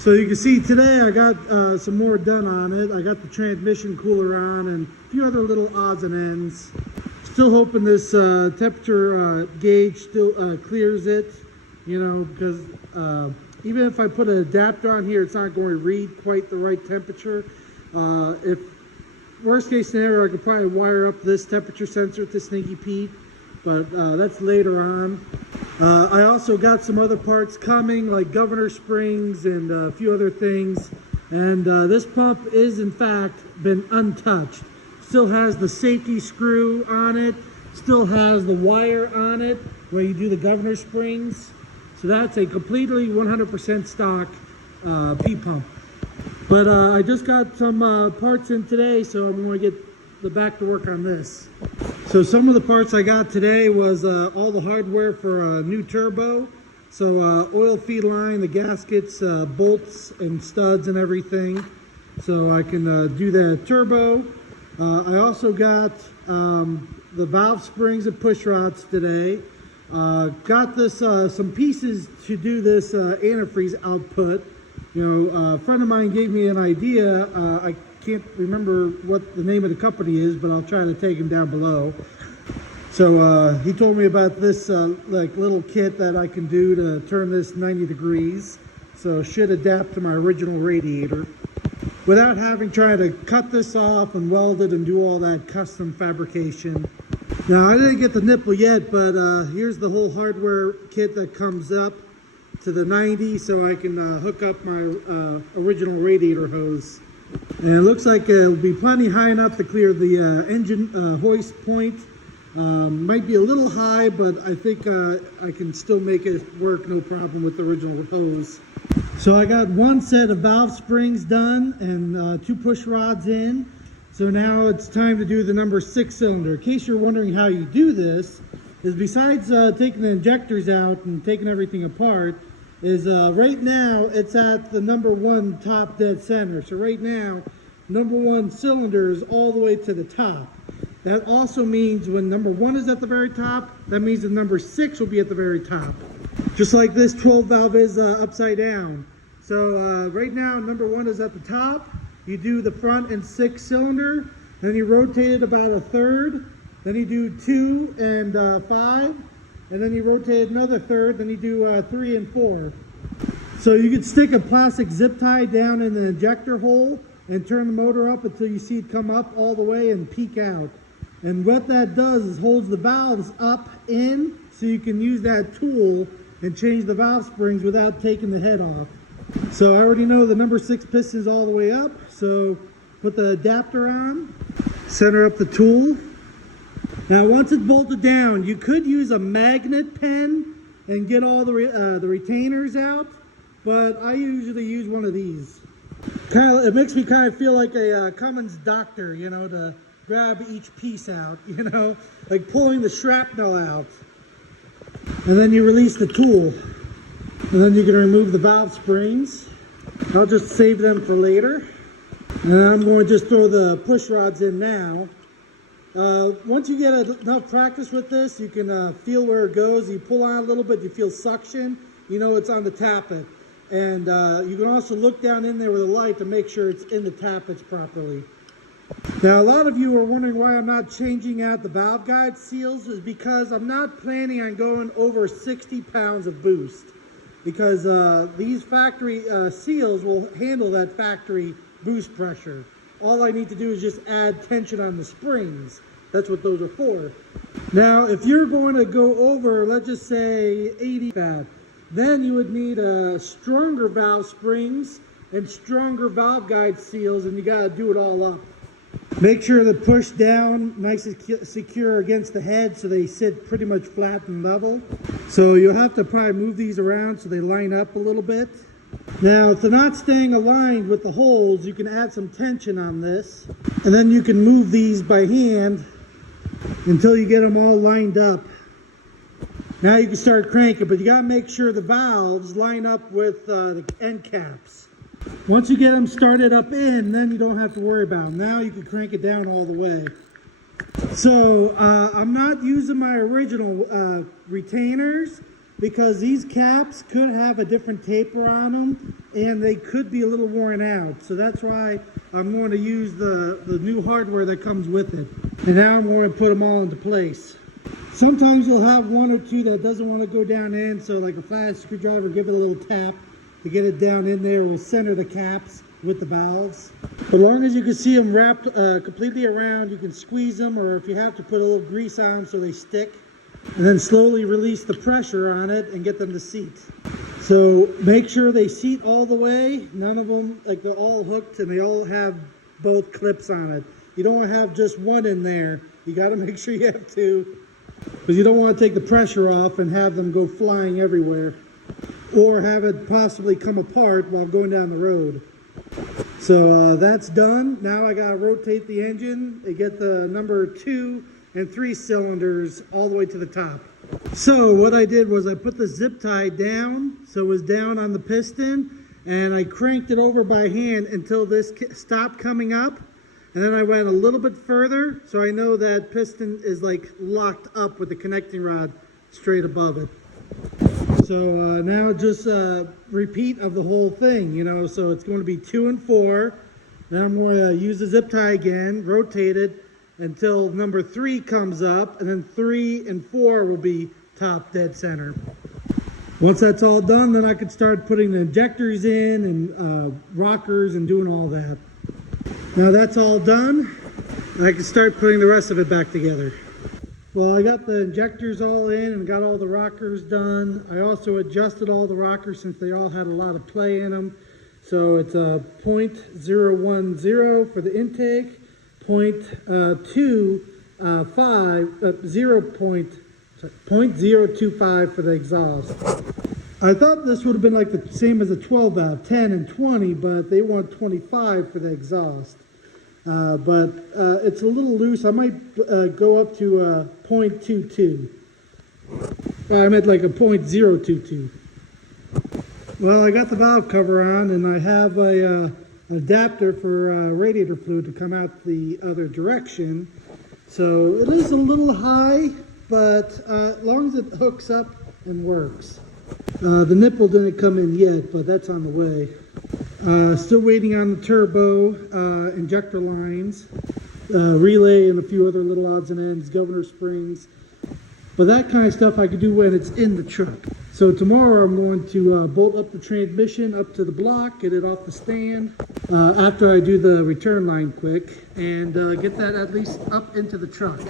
So you can see today I got some more done on it. I got the transmission cooler on and a few other little odds and ends. Still hoping this temperature gauge still clears it, you know, because even if I put an adapter on here, it's not going to read quite the right temperature. If worst case scenario, I could probably wire up this temperature sensor to Sneaky Pete, but that's later on. I also got some other parts coming, like governor springs and a few other things. And this pump is in fact been untouched. Still has the safety screw on it, still has the wire on it where you do the governor springs. So that's a completely 100% stock P-pump. But I just got some parts in today, so I'm going to get back to work on this. So some of the parts I got today was all the hardware for a new turbo. So oil feed line, the gaskets, bolts and studs and everything. So I can do that turbo. I also got the valve springs and push rods today. Got this some pieces to do this antifreeze output. You know, a friend of mine gave me an idea. I can't remember what the name of the company is, but I'll try to take him down below. So he told me about this like little kit that I can do to turn this 90 degrees. So it should adapt to my original radiator without having tried to cut this off and weld it and do all that custom fabrication. Now I didn't get the nipple yet, but here's the whole hardware kit that comes up to the 90 so I can hook up my original radiator hose. And it looks like it'll be plenty high enough to clear the engine hoist point. Might be a little high, but I think I can still make it work no problem with the original hose. So I got one set of valve springs done and 2 push rods in. So now it's time to do the number 6 cylinder. In case you're wondering how you do this, is besides taking the injectors out and taking everything apart, is right now it's at the number 1 top dead center. So right now, number 1 cylinder is all the way to the top. That also means when number 1 is at the very top, that means the number 6 will be at the very top. Just like this 12 valve is upside down. So right now, number 1 is at the top. You do the front and 6 cylinder, then you rotate it about a third, then you do 2 and 5, and then you rotate another third, then you do 3 and 4. So you could stick a plastic zip tie down in the injector hole and turn the motor up until you see it come up all the way and peak out. And what that does is holds the valves up in, so you can use that tool and change the valve springs without taking the head off. So I already know the number 6 piston is all the way up, so put the adapter on, center up the tool. Now once it's bolted down, you could use a magnet pen and get all the retainers out, but I usually use one of these. It makes me kind of feel like a Cummins doctor, you know, to grab each piece out, you know, like pulling the shrapnel out. And then you release the tool. And then you can remove the valve springs. I'll just save them for later. And I'm going to just throw the push rods in now. Once you get enough practice with this, you can feel where it goes. You pull on a little bit, you feel suction. You know it's on the tappet. And you can also look down in there with a light to make sure it's in the tappets properly. Now a lot of you are wondering why I'm not changing out the valve guide seals. Is because I'm not planning on going over 60 pounds of boost. Because these factory seals will handle that factory boost pressure. All I need to do is just add tension on the springs. That's what those are for. Now, if you're going to go over, let's just say 80 fat, then you would need stronger valve springs and stronger valve guide seals, and you got to do it all up. Make sure they're pushed down nice and secure against the head so they sit pretty much flat and level. So you'll have to probably move these around so they line up a little bit. Now if they're not staying aligned with the holes, you can add some tension on this, and then you can move these by hand until you get them all lined up. Now you can start cranking, but you got to make sure the valves line up with the end caps. Once you get them started up in, then you don't have to worry about them. Now you can crank it down all the way. So I'm not using my original retainers, because these caps could have a different taper on them and they could be a little worn out. So that's why I'm going to use the new hardware that comes with it. And now I'm going to put them all into place. Sometimes you'll have one or two that doesn't want to go down in, so like a flat screwdriver, give it a little tap to get it down in there. We'll center the caps with the valves. As long as you can see them wrapped completely around, you can squeeze them, or if you have to put a little grease on them so they stick, and then slowly release the pressure on it and get them to seat. So make sure they seat all the way. None of them, like they're all hooked and they all have both clips on it. You don't want to have just one in there. You got to make sure you have two, because you don't want to take the pressure off and have them go flying everywhere, or have it possibly come apart while going down the road. So that's done. Now I gotta rotate the engine and get the number 2 and 3 cylinders all the way to the top. So what I did was I put the zip tie down, so it was down on the piston, and I cranked it over by hand until this stopped coming up. And then I went a little bit further, so I know that piston is like locked up with the connecting rod straight above it. So now just repeat of the whole thing, you know, so it's going to be 2 and 4. Then I'm going to use the zip tie again, rotate it until number 3 comes up, and then 3 and 4 will be top dead center. Once that's all done, then I could start putting the injectors in and rockers and doing all that. Now that's all done, I can start putting the rest of it back together. Well, I got the injectors all in and got all the rockers done. I also adjusted all the rockers since they all had a lot of play in them. So it's a 0.010 for the intake, 0.025 for the exhaust. I thought this would have been like the same as a 12 valve, 10 and 20, but they want 25 for the exhaust. But it's a little loose. I might go up to 0.22. I meant like a 0.022. Well, I got the valve cover on, and I have an adapter for radiator fluid to come out the other direction. So it is a little high, but as long as it hooks up and works. The nipple didn't come in yet, but that's on the way. Still waiting on the turbo, injector lines, relay, and a few other little odds and ends, governor springs. But that kind of stuff I could do when it's in the truck. So tomorrow I'm going to bolt up the transmission up to the block, get it off the stand, after I do the return line quick, and get that at least up into the truck.